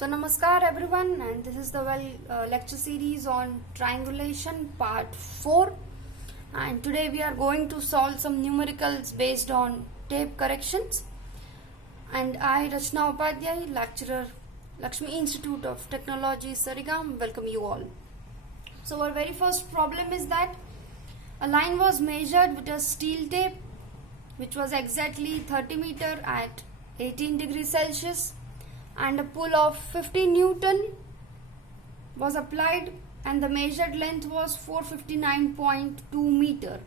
So namaskar everyone, and this is the lecture series on triangulation part 4, and today we are going to solve some numericals based on tape corrections. And I, Rachna Upadhyay, lecturer, Lakshmi Institute of Technology, Sarigam, welcome you all. So our very first problem is that a line was measured with a steel tape which was exactly 30 meter at 18 degrees Celsius, and a pull of 50 Newton was applied, and the measured length was 459.2 meter.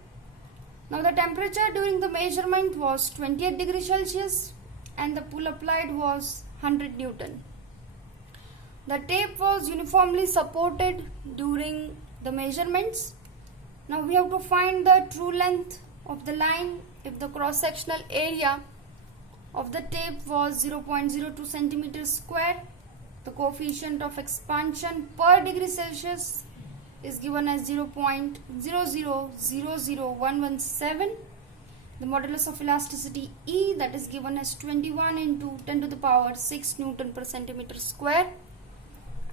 Now the temperature during the measurement was 28 degrees Celsius and the pull applied was 100 Newton. The tape was uniformly supported during the measurements. Now we have to find the true length of the line if the cross-sectional area of the tape was 0.02 centimeters square. The coefficient of expansion per degree Celsius is given as 0.0000117. The modulus of elasticity E, that is given as 21 into 10 to the power 6 Newton per centimeter square,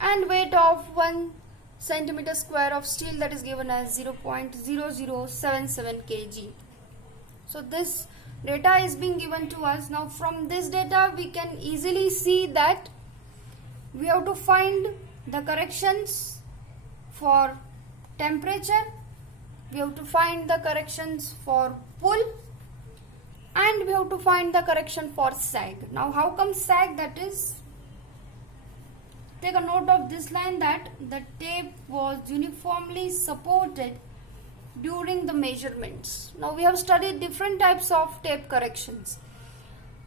and weight of 1 centimeter square of steel, that is given as 0.0077 kg. So this data is being given to us. Now from this data we can easily see that we have to find the corrections for temperature, we have to find the corrections for pull, and we have to find the correction for sag. Now how come sag? That is, take a note of this line, that the tape was uniformly supported during the measurements. Now we have studied different types of tape corrections.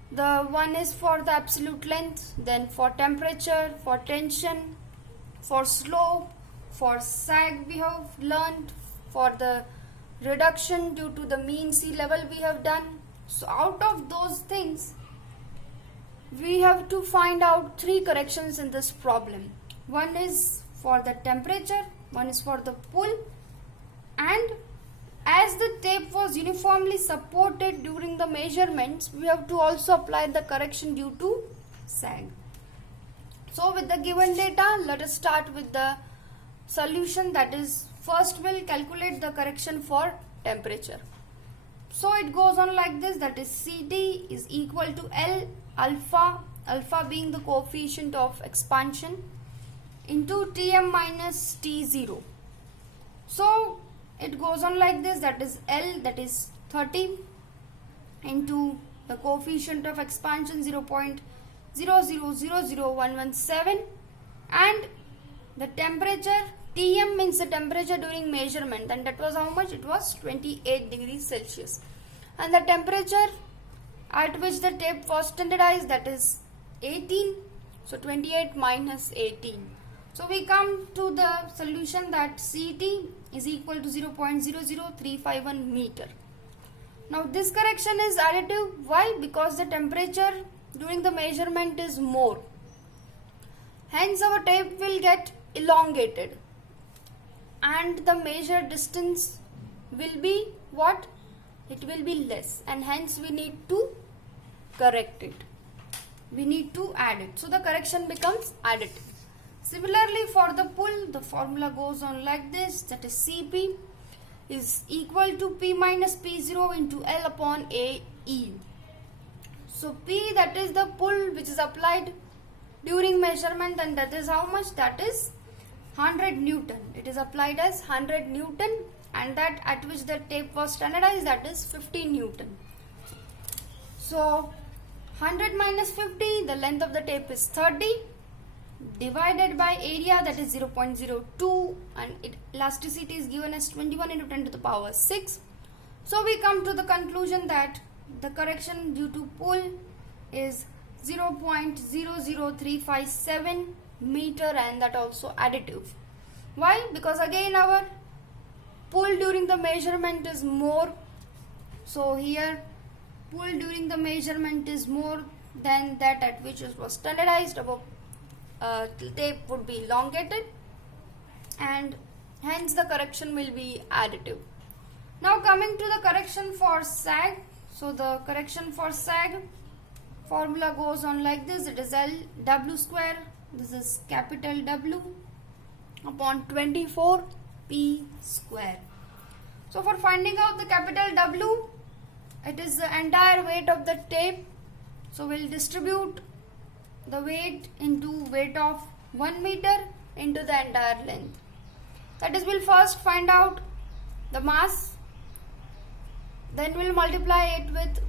The one is for the absolute length, then for temperature, for tension, for slope, for sag we have learned, for the reduction due to the mean sea level we have done. So out of those things we have to find out three corrections in this problem. One is for the temperature, one is for the pull, and as the tape was uniformly supported during the measurements, we have to also apply the correction due to sag. So with the given data, let us start with the solution. That is, first we'll calculate the correction for temperature. So it goes on like this, that is Ct is equal to L alpha, alpha being the coefficient of expansion, into Tm minus T0. So it goes on like this, that is L, that is 30, into the coefficient of expansion 0.0000117, and the temperature, Tm means the temperature during measurement, and that was how much? It was 28 degrees Celsius. And the temperature at which the tape was standardized, that is 18. So 28 minus 18. So we come to the solution that Ct is equal to 0.00351 meter. Now this correction is additive. Why? Because the temperature during the measurement is more. Hence our tape will get elongated, and the measured distance will be what? It will be less, and hence we need to correct it. We need to add it. So the correction becomes additive. Similarly for the pull, the formula goes on like this, that is Cp is equal to P minus P0 into L upon AE. So P, that is the pull which is applied during measurement, and that is how much? That is 100 Newton. It is applied as 100 Newton, and that at which the tape was standardized, that is 50 Newton. So 100 minus 50, the length of the tape is 30, divided by area, that is 0.02, and elasticity is given as 21 into 10 to the power 6. So we come to the conclusion that the correction due to pull is 0.00357 meter, and that also additive. Why? Because again our pull during the measurement is more. So here pull during the measurement is more than that at which it was standardized. Our tape would be elongated, and hence the correction will be additive. Now coming to the correction for sag. So the correction for sag formula goes on like this. It is L W square This is capital W upon 24 P square. So for finding out the capital W, it is the entire weight of the tape. So we'll distribute the weight into weight of 1 meter into the entire length. That is, we'll first find out the mass, then we'll multiply it with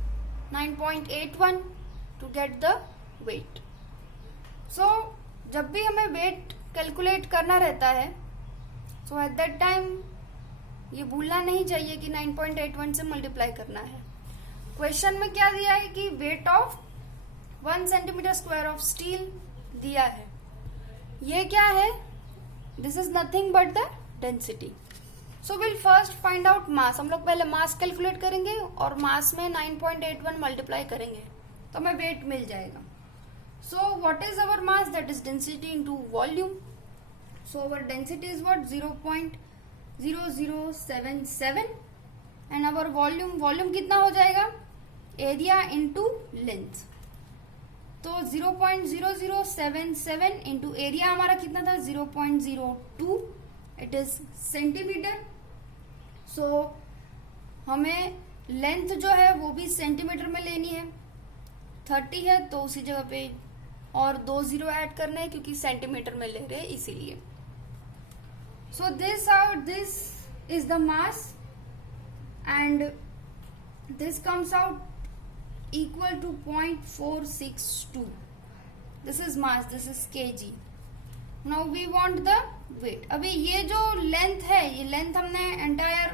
9.81 to get the weight. So जब भी हमें weight calculate करना रहता है, so at that time ये भूलना नहीं चाहिए कि 9.81 से मल्टीप्लाई करना है. क्वेश्चन में क्या दिया है कि weight of 1 centimetre square of steel दिया है. ये क्या है? This is nothing but the density. So will first find out मास. हम लोग पहले मास कैलकुलेट करेंगे और मास में 9.81 मल्टीप्लाई करेंगे तो हमें वेट मिल जाएगा. So what is our mass? That is density into volume. So our density is what? 0.0077 and our volume कितना हो जाएगा? Area into length. तो 0.0077 इंटू एरिया हमारा कितना था? 0.02. It is centimetre. सो हमें लेंथ जो है वो भी सेंटीमीटर में लेनी है. 30 है तो उसी जगह पे और 2 जीरो ऐड करना है क्योंकि सेंटीमीटर में ले रहे हैं इसीलिए. So this is the mass and this comes out equal to 0.462. This is mass, this is kg. Now we want the weight. अभी ये जो लेंथ है, ये लेंथ हमने एंटायर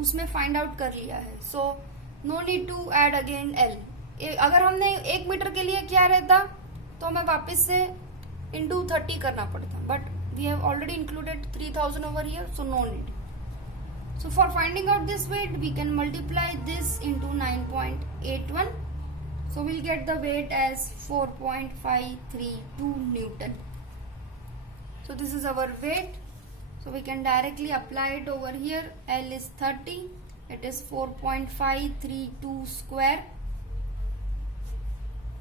उसमें फाइंड आउट कर लिया है. So no need to add again L. अगर हमने 1 मीटर के लिए किया रहता तो हमें वापस से इंटू 30 करना पड़ता, but we have already included 3000 over here, so no need. So for finding out this weight, we can multiply this into 9.81. So we'll get the weight as 4.532 Newton. So this is our weight. So we can directly apply it over here. L is 30. It is 4.532 square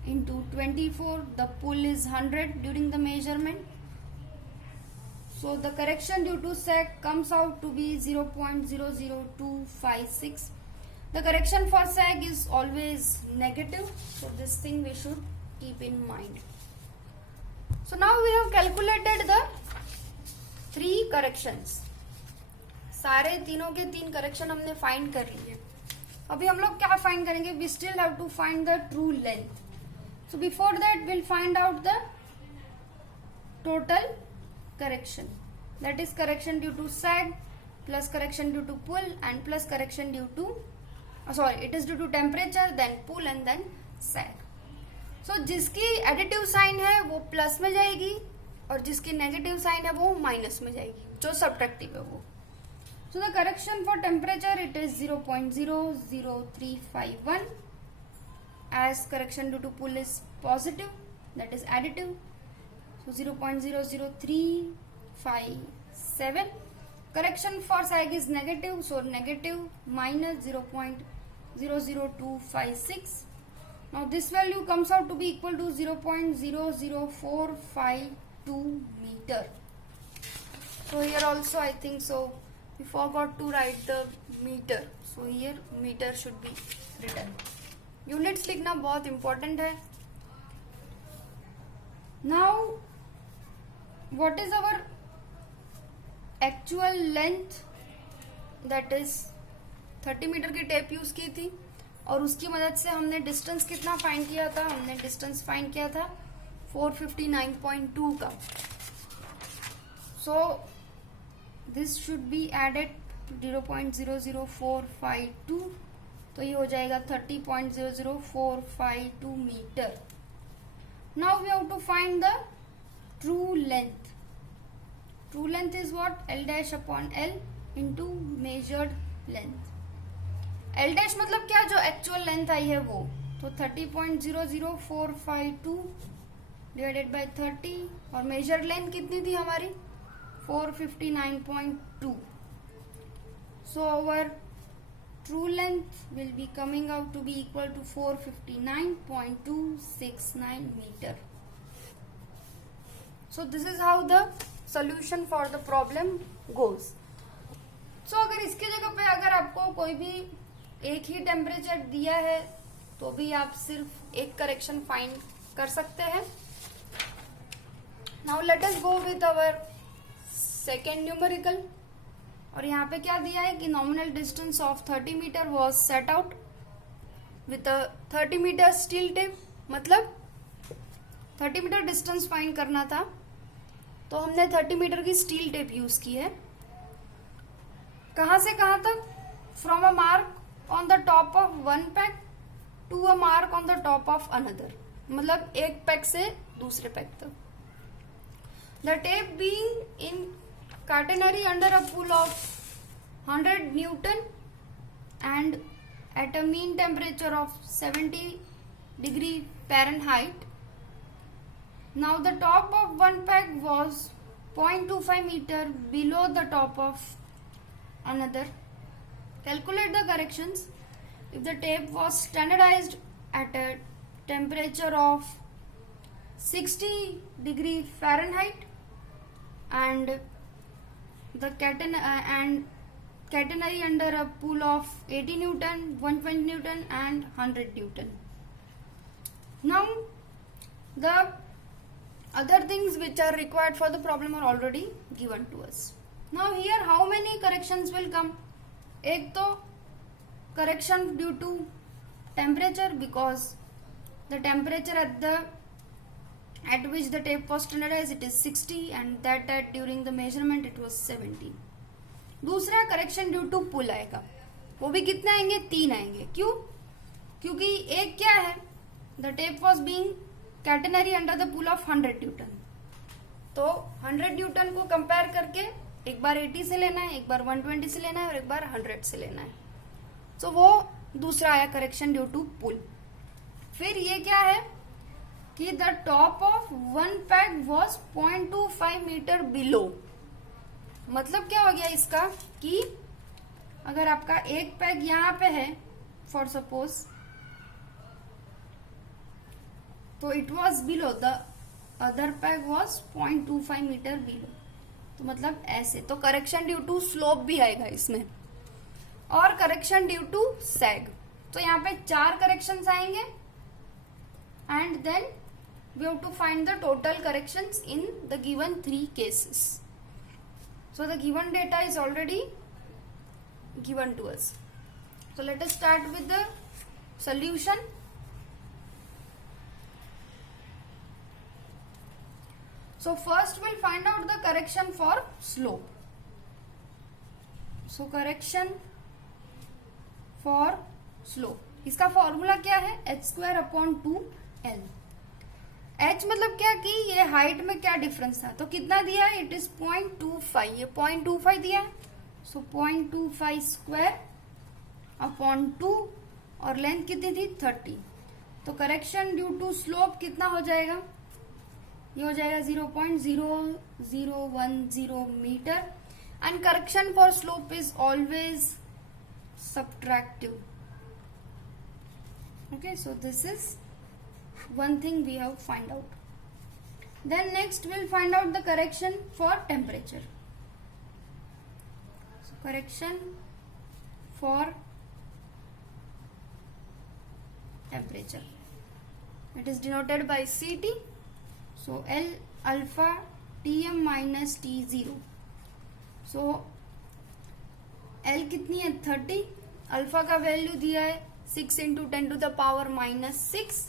into 24. The pull is 100 during the measurement. So the correction due to sag comes out to be 0.00256. The correction for sag is always negative. So this thing we should keep in mind. So now we have calculated the 3 corrections. सारे तीनों के 3 correction हमने find कर लिए. अभी हम लोग क्या फाइंड करेंगे? We still have to find the true length. So before that we'll find out the total correction, that is correction due to sag plus correction due to pull and plus correction due to it is due to temperature, then pull and then sag. So जिसकी additive sign है वो plus में जाएगी और जिसकी negative sign है वो minus में जाएगी, जो सब्ट्रैक्टिव है वो. So the correction for temperature it is 0.00351 as correction due to pull is positive, that is additive. So 0.00357. Correction for sag is negative, so negative minus 0.00256. Now this value comes out to be equal to 0.00452 meter. So here also I think so we forgot to write the meter. So here meter should be written. Units लिखना बहुत important है. Now what is our actual length? That is 30 metre की tape use की थी और उसकी मदद से हमने डिस्टेंस कितना फाइंड किया था? हमने डिस्टेंस फाइंड किया था 459.2 का. So this should be added 0.00452, तो ये हो जाएगा 30.00452 metre. Now we have to find the true length. True length is what? L dash upon L into measured length. L dash मतलब क्या? जो actual length आई है वो. तो 30.00452 divided by 30 और measured length कितनी थी हमारी? 459.2. So our true length will be coming out to be equal to 459.269 meter. So this is how the solution for the problem goes. So अगर इसकी जगह पे अगर आपको कोई भी एक ही टेम्परेचर दिया है तो भी आप सिर्फ एक करेक्शन फाइंड कर सकते हैं. Now let us go with our second numerical. और यहाँ पे क्या दिया है कि nominal distance of 30 metre was set out with 30 metre steel tape. मतलब 30 मीटर डिस्टेंस फाइंड करना था तो हमने 30 मीटर की स्टील टेप यूज की है. कहां से कहां तक? From a mark on the top of one pack to a mark on the top of another. मतलब एक पैक से दूसरे पैक तक. The tape being in catenary under a pull of 100 Newton and at a mean temperature of 70 degree Fahrenheit. Now the top of one pack was 0.25 meter below the top of another. Calculate the corrections. If the tape was standardized at a temperature of 60 degree Fahrenheit and the catenary under a pull of 80 Newton, 120 Newton and 100 Newton. Now the other things which are required for the problem are already given to us. Now here how many corrections will come? एक तो correction due to temperature, because the temperature at which the tape was standardized it is 60 and that during the measurement it was 70. दूसरा correction due to पुल आएगा. वो भी कितने आएंगे? 3 आएंगे. क्यों? क्योंकि एक क्या है, the tape was being catenary under the pull of 100 newton. तो 100 न्यूटन को कंपेयर करके एक बार 80 से लेना है, एक बार 120 से लेना है और एक बार 100 से लेना है. तो वो दूसरा आया करेक्शन ड्यू टू पुल. फिर ये क्या है कि the top of one pack was 0.25 metre below. मतलब क्या हो गया इसका कि अगर आपका एक पैक यहां पे है फॉर सपोज, तो it was below the other pack was 0.25 metre below. तो मतलब ऐसे. तो करेक्शन ड्यू टू स्लोप भी आएगा इसमें और करेक्शन ड्यू टू सैग. तो यहाँ पे 4 करेक्शंस आएंगे and then we have to find the total corrections in the given 3 cases. So the given data is already given to us. So let us start with the solution. So first we'll find out the correction for slope. So correction for slope. इसका formula क्या है? h²/2l. h मतलब क्या कि ये height में क्या difference था. तो कितना दिया है? It is 0.25. ये 0.25 दिया है. सो 0.25² और लेंथ कितनी थी? 30. तो करेक्शन ड्यू टू स्लोप कितना हो जाएगा? ये हो जाएगा 0.0010 metre. And correction for slope is always subtractive. Okay, so this is one thing we have find out. Then next we'll find out the correction for temperature. So correction for temperature, it is denoted by CT. So L alpha Tm minus T0. So L कितनी है? 30. Alpha का value दिया है 6 into 10 to the power minus 6.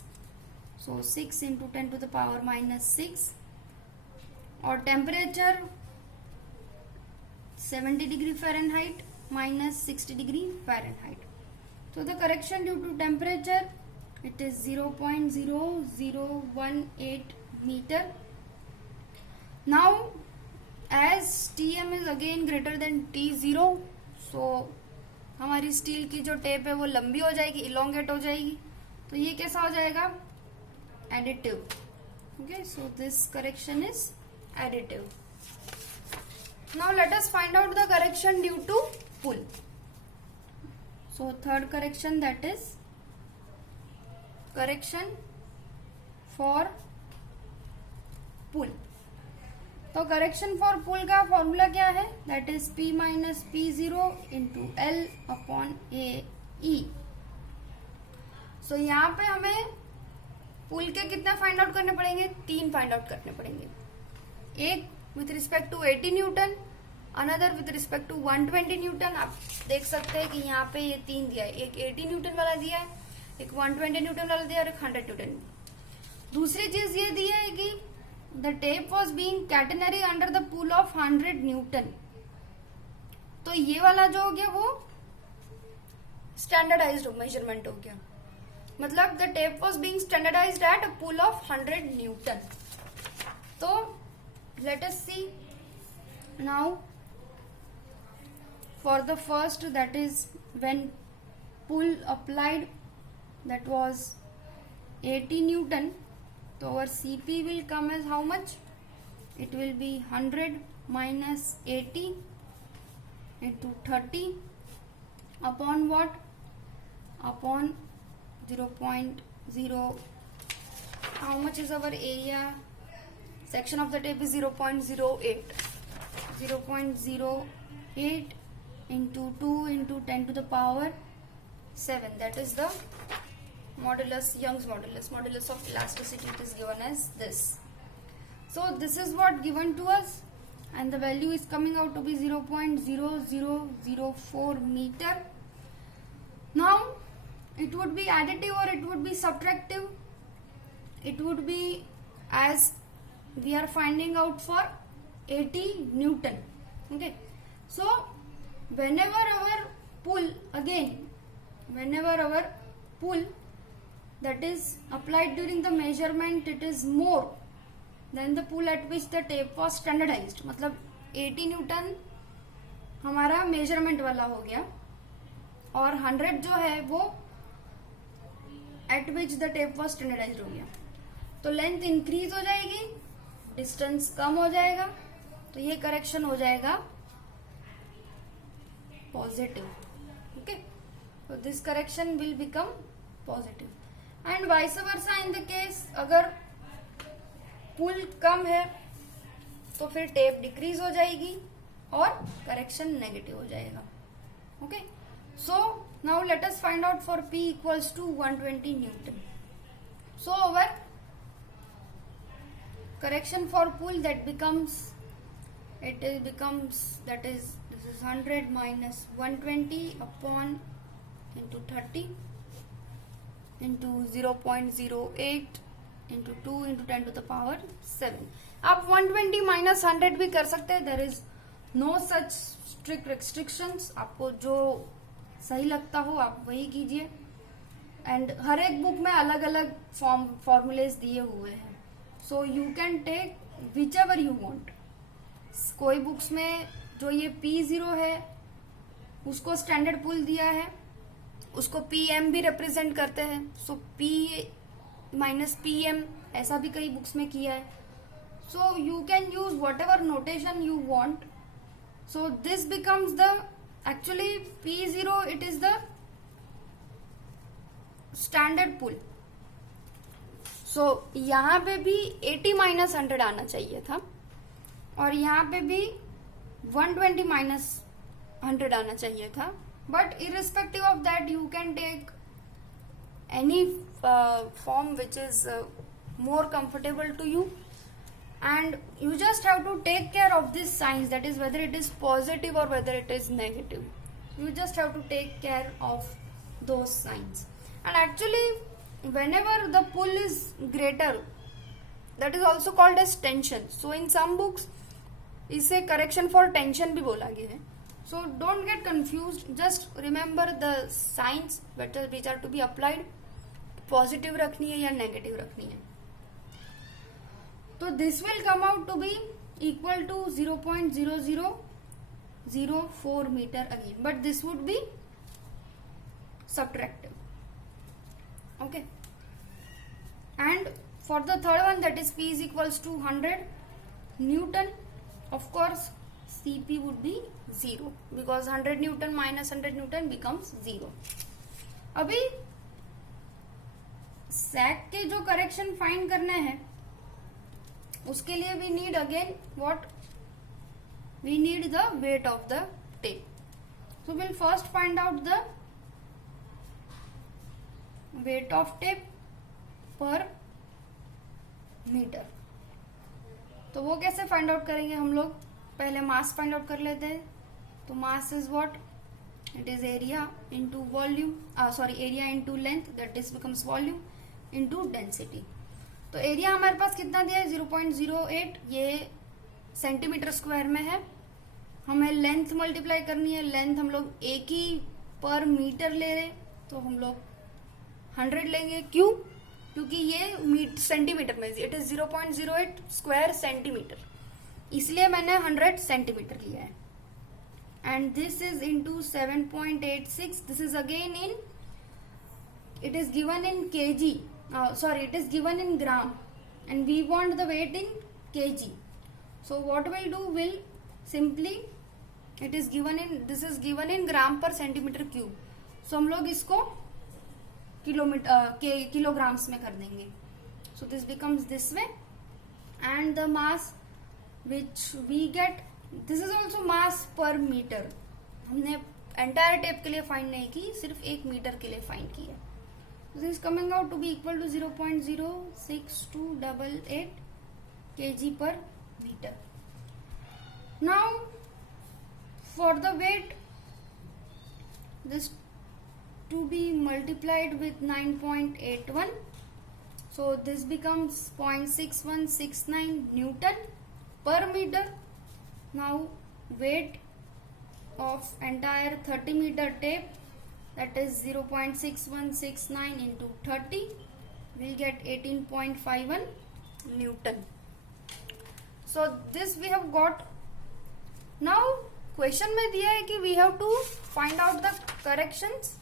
So 6 into 10 to the power minus 6. और temperature 70 degree Fahrenheit minus 60 degree Fahrenheit. So the correction due to temperature, it is 0.0018 meter. Now as Tm is again greater than T0, so हमारी steel की जो tape है वो लंबी हो जाएगी, elongate हो जाएगी. तो ये कैसा हो जाएगा? Additive. Okay, so this correction is additive. Now let us find out the correction due to pull. So third correction, that is correction for pull. तो करेक्शन फॉर पुल का फॉर्मूला क्या है? That is P minus P0 into L upon AE। So यहाँ पे हमें पुल के कितना find out करने पड़ेंगे? 3 फाइंड आउट करने पड़ेंगे। एक with respect to 80 newton, another with respect to 120 newton. आप देख सकते हैं कि यहाँ पे ये 3 दिया है, एक 80 न्यूटन वाला दिया है, एक 120 न्यूटन वाला दिया है और एक 100 न्यूटन। दूसरी चीज ये दी है कि the tape was being catenary under the pull of 100 newton. तो ये वाला जो हो गया वो स्टैंडर्डाइज्ड मेजरमेंट हो गया, मतलब the tape was being standardised at a pull of 100 newton. तो let us see now for the first, that is when pull applied, that was 80 Newton. So our CP will come as how much? It will be 100 minus 80 into 30 upon what? Upon 0.0. How much is our area? Section of the tape is 0.08. 0.08 into 2 into 10 to the power 7. That is the modulus, Young's modulus. Modulus of elasticity, it is given as this. So this is what given to us, and the value is coming out to be 0.0004 meter. Now it would be additive or it would be subtractive. It would be, as we are finding out, for 80 Newton. Okay, so whenever our pull that is applied during the measurement, it is more than the pull at which the tape was standardized. मतलब 80 Newton हमारा measurement वाला हो गया और 100 जो है वो at which the tape was standardized हो गया। तो लेंथ इंक्रीज हो जाएगी, डिस्टेंस कम हो जाएगा, तो ये करेक्शन हो जाएगा positive. Okay, so this correction will become positive, and vice versa in the case अगर पुल कम है तो फिर टेप डिक्रीज हो जाएगी और करेक्शन नेगेटिव हो जाएगा। Okay, so now let us find out for P equals to 120 newton. So our correction for pull that becomes, that is this is 100 minus 120 upon into 30 into 0.08 into 2 into 10 to the power 7. आप 120 minus 100 भी कर सकते हैं, there is no such strict restrictions. आपको जो सही लगता हो आप वही कीजिए, एंड हर एक बुक में अलग अलग फॉर्मूलेस दिए हुए हैं, so you can take whichever you want. कोई बुक्स में जो ये P0 है उसको स्टैंडर्ड पुल दिया है, उसको PM भी रिप्रेजेंट करते हैं, सो P माइनस PM ऐसा भी कई बुक्स में किया है। So you can use whatever notation you want. So this becomes the actually P0, it is the standard pull. सो यहाँ पे भी 80 माइनस 100 आना चाहिए था और यहाँ पे भी 120 माइनस 100 आना चाहिए था, but irrespective of that you can take any form which is more comfortable to you, and you just have to take care of this signs, that is whether it is positive or whether it is negative. You just have to take care of those signs. And actually whenever the pull is greater, that is also called as tension. So in some books इसे correction for tension भी बोला गया है. So don't get confused, just remember the signs which are to be applied. Positive रखनी है या negative रखनी है. तो this will come out to be equal to 0.0004 metre again, but this would be subtractive. Okay, and for the third one, that is P is equals to 100 Newton, of course CP would be 0 because 100 Newton minus 100 Newton becomes 0. अभी sac के जो correction find करने हैं उसके लिए we need again what, we need the weight of the tape. So will first find out the weight of tape per metre. तो वो कैसे फाइंड आउट करेंगे हम लोग, पहले मास फाइंड आउट कर लेते हैं. तो mass is what, it is area into volume, sorry area into length, that is becomes volume into density. तो एरिया हमारे पास कितना दिया है 0.08, ये सेंटीमीटर स्क्वायर में है. हमें लेंथ मल्टीप्लाई करनी है, लेंथ हम लोग एक ही पर मीटर ले रहे, तो हम लोग 100 लेंगे. क्यों, क्योंकि ये सेंटीमीटर में, इट इज 0.08 स्क्वायर सेंटीमीटर, इसलिए मैंने 100 सेंटीमीटर लिया है. And this is into 7.86, this is again in, it is given in kg, sorry, it is given in gram, and we want the weight in kg. So what we'll do, will simply, it is given in, this is given in gram per centimeter cube, so हम लोग इसको kilograms में कर देंगे. So this becomes this way, and the mass which we get, this is also mass per meter. हमने entire tape के लिए find नहीं की, सिर्फ 1 मीटर के लिए फाइंड की है. This is coming out to be equal to 0.06288 kg per meter. Now for the weight, this to be multiplied with 9.81, so this becomes 0.6169 Newton per meter. Now weight of entire 30 meter tape, that is 0.6169 into 30, we'll get 18.51 Newton. So this we have got. Now question में दिया है कि we have to find out the corrections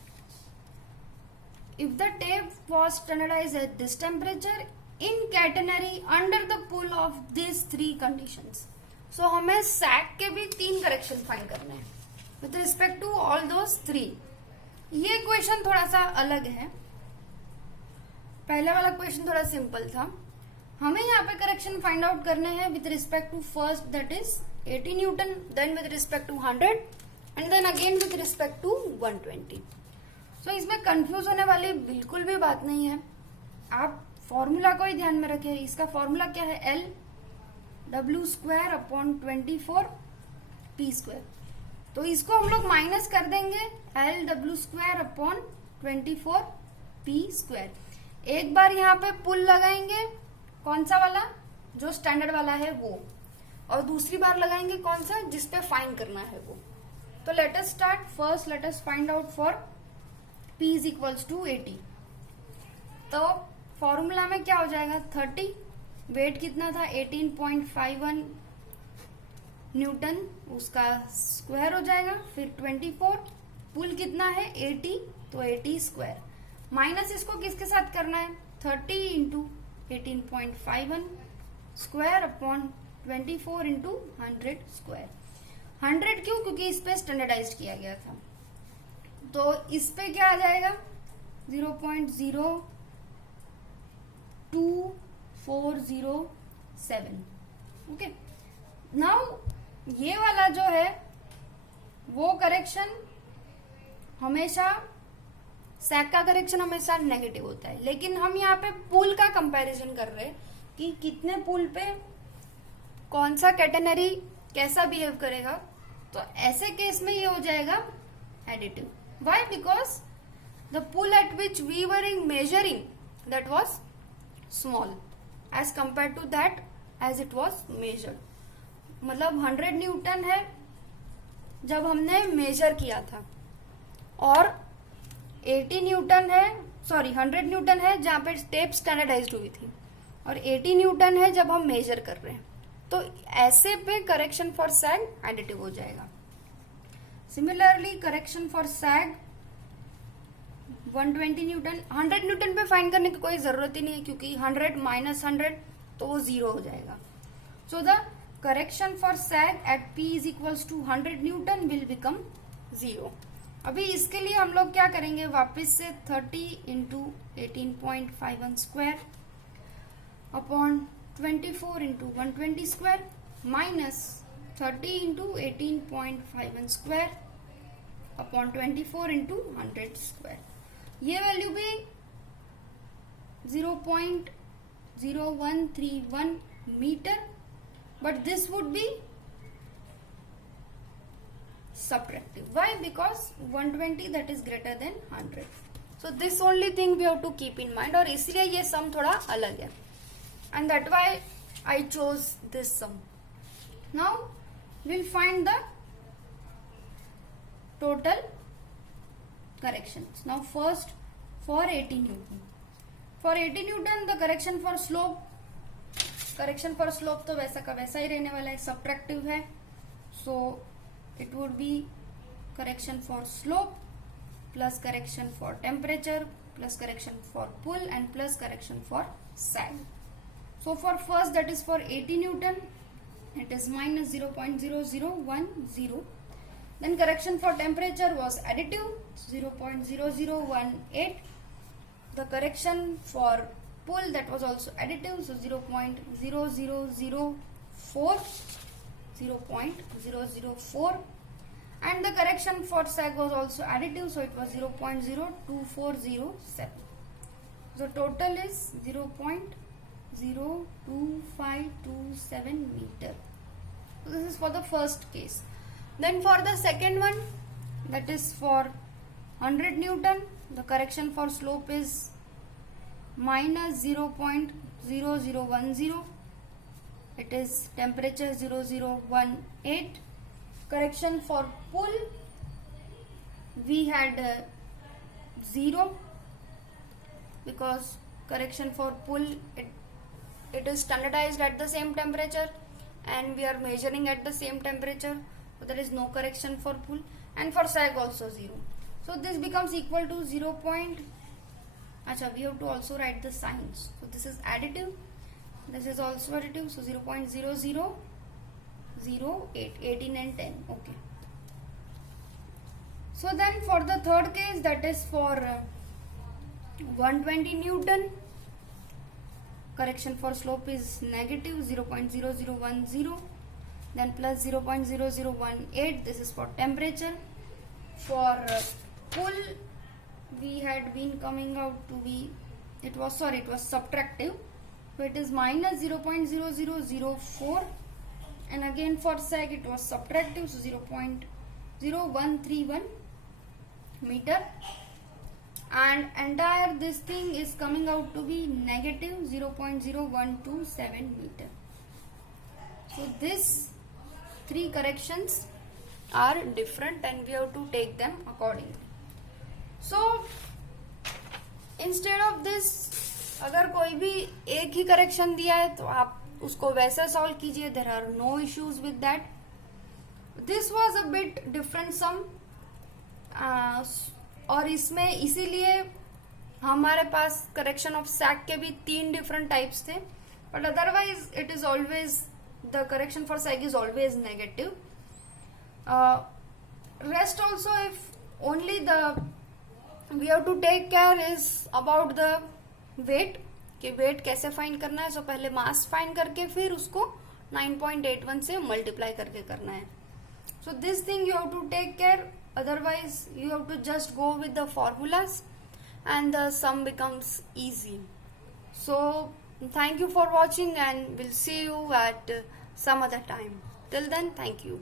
if the tape was standardized at this temperature in catenary under the pull of these 3 conditions. So हमें सैग के भी 3 correction find करने हैं with respect to all those 3. ये question थोड़ा सा अलग है, पहले वाला क्वेश्चन थोड़ा सिंपल था. हमें यहाँ पे करेक्शन फाइंड आउट करने हैं with respect to first, that is 80 newton, then with respect to 100 and then again with respect to 120. So इसमें कंफ्यूज होने वाली बिल्कुल भी बात नहीं है. आप फॉर्मूला को ही ध्यान में रखें. इसका फॉर्मूला क्या है, L W square upon 24 P square. तो इसको हम लोग माइनस कर देंगे, L W square upon 24 P square. एक बार यहाँ पे पुल लगाएंगे, कौन सा वाला, जो स्टैंडर्ड वाला है वो, और दूसरी बार लगाएंगे कौन सा, जिसपे फाइंड करना है वो. तो let us start. First let us find out for P is equals to 80. तो फॉर्मूला में क्या हो जाएगा, 30, वेट कितना था 18.51 न्यूटन, उसका स्क्वायर हो जाएगा, फिर 24, पुल कितना है 80, तो 80 स्क्वायर, माइनस इसको किसके साथ करना है, 30 into 18.51 square upon 24 into 100 square. 100 क्यों, क्योंकि इस पे स्टैंडर्डाइज किया गया था. तो इस पे क्या आ जाएगा 0.02407. ओके, नाउ ये वाला जो है वो करेक्शन हमेशा, सैग का करेक्शन हमेशा नेगेटिव होता है, लेकिन हम यहाँ पे पुल का कंपैरिजन कर रहे हैं कि कितने पुल पे कौन सा कैटेनरी कैसा बिहेव करेगा. तो ऐसे केस में ये हो जाएगा additive. Why, because the pull at which we were in measuring that was small as compare to that as it was measured. मतलब 100 न्यूटन है जब हमने मेजर किया था, और 80 न्यूटन है, सॉरी 100 न्यूटन है जहां पे टेप स्टैंडर्डाइज्ड हुई थी, और 80 न्यूटन है जब हम मेजर कर रहे हैं. तो ऐसे पे करेक्शन फॉर सैग एडिटिव हो जाएगा. Similarly correction for sag 120 Newton, 100 Newton पे फाइंड करने की कोई जरूरत ही नहीं है, क्योंकि 100 माइनस 100 तो वो 0 हो जाएगा. So the correction for sag at P is equals to 100 newton will become 0. अभी इसके लिए हम लोग क्या करेंगे, वापस से 30 into 18.51 square upon 24 into 120 square minus 30 into 18.51 square upon 24 into 100 square. ये वैल्यू भी 0.0131 meter, but this would be subtractive. Why? Because 120 that is greater than 100. So this only thing we have to keep in mind, और इसलिए ये sum थोड़ा अलग है, and that why I chose this sum. Now we'll find the total corrections. Now first for 80 Newton. For 80 Newton the correction for slope तो वैसा का वैसा ही रहने वाला है, subtractive है. So it would be correction for slope plus correction for temperature plus correction for pull and plus correction for sag. So for first, that is for 80 Newton, it is minus 0.0010. Then correction for temperature was additive 0.0018. The correction for pull, that was also additive, so 0.0004. And the correction for sag was also additive, so it was 0.02407. So total is 0.02527 meter. So this is for the first case. Then for the second one, that is for 100 Newton, the correction for slope is minus 0.0010. It is temperature 0018. Correction for pull, we had 0, because correction for pull it is standardized at the same temperature and we are measuring at the same temperature, so there is no correction for pull. And for sag also 0. So this becomes equal to 0. We have to also write the signs. So this is additive, this is also additive, so 0.0008, 18 and 10. Okay. So then for the third case, that is for 120 Newton, correction for slope is negative 0.0010, then plus 0.0018. This is for temperature. For pull, we had been coming out to be, it was subtractive, so it is minus 0.0004. And again for sag it was subtractive, so 0.0131 meter, and entire this thing is coming out to be negative 0.0127 meter. So these three corrections are different and we have to take them accordingly. So instead of this, अगर कोई भी एक ही correction दिया है तो आप उसको वैसे सॉल्व कीजिए. There are no issues with that. This was a bit different sum, और इसमें इसीलिए हमारे पास करेक्शन ऑफ सैग के भी 3 डिफरेंट टाइप्स थे, but otherwise it is always the correction for sag is always negative. Rest also if only the we have to take care is about the weight, कि weight कैसे find करना है. सो पहले mass find करके फिर उसको 9.81 से मल्टीप्लाई करके करना है. So this thing you have to take care, otherwise you have to just go with the formulas and the sum becomes easy. So thank you for watching and we'll see you at some other time. Till then, thank you.